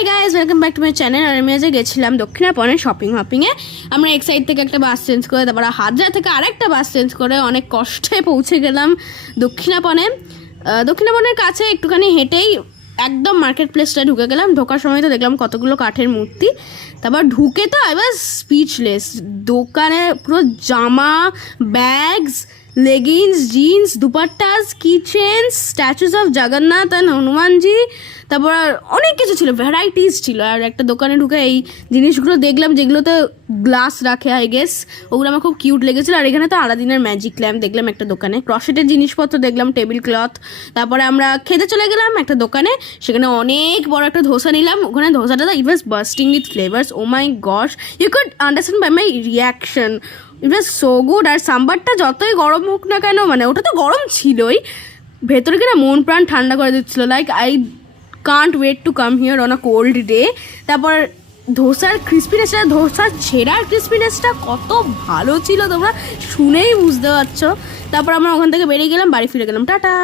High guys, welcome back to my channel. আর আমি আজ গেছিলাম দক্ষিণাপনে শপিংয়ে। আমরা এক সাইড থেকে একটা বাস চেঞ্জ করে, তারপর হাজরা থেকে আরেকটা বাস চেঞ্জ করে অনেক কষ্টে পৌঁছে গেলাম দক্ষিণাপনের কাছে। একটুখানি হেঁটেই একদম মার্কেট প্লেসটা ঢুকে গেলাম। ঢোকার সময় তো দেখলাম কতগুলো কাঠের মূর্তি। তারপর ঢুকে তো আই ওয়াজ স্পিচলেস। দোকানে পুরো জামা, bags, leggings, jeans, dupattas, keychains, statues of Jagannath and Hanumanji, তারপর অনেক কিছু ছিল, ভ্যারাইটিস ছিল। আর একটা দোকানে ঢুকে এই জিনিসগুলো দেখলাম যেগুলোতে গ্লাস রাখে, আই গেস ওগুলো আমার খুব কিউট লেগেছিলো। আর এখানে তো আলাদিনের ম্যাজিক ল্যাম্প দেখলাম একটা দোকানে, ক্রশেটের জিনিসপত্র দেখলাম, টেবিল ক্লথ। তারপরে আমরা খেতে চলে গেলাম একটা দোকানে, সেখানে অনেক বড় একটা ধোসা নিলাম। ওখানে ধোসাটা it was bursting with flavours. Oh my gosh, you could understand by my reaction, it was so good. আর সাম্বারটা যতই গরম হোক না কেন, মানে ওটা তো গরম ছিলই, ভেতরে কিনা মন প্রাণ ঠান্ডা করে দিচ্ছিলো। Like I can't wait to come here on a cold day. তারপর ধোসার ক্রিসপিনেসটা, ধোসার ছেঁড়ার ক্রিসপিনেসটা কত ভালো ছিল তোমরা শুনেই বুঝতে পারছো। তারপর আমরা ওখান থেকে বেরিয়ে গেলাম, বাড়ি ফিরে গেলাম, টাটা।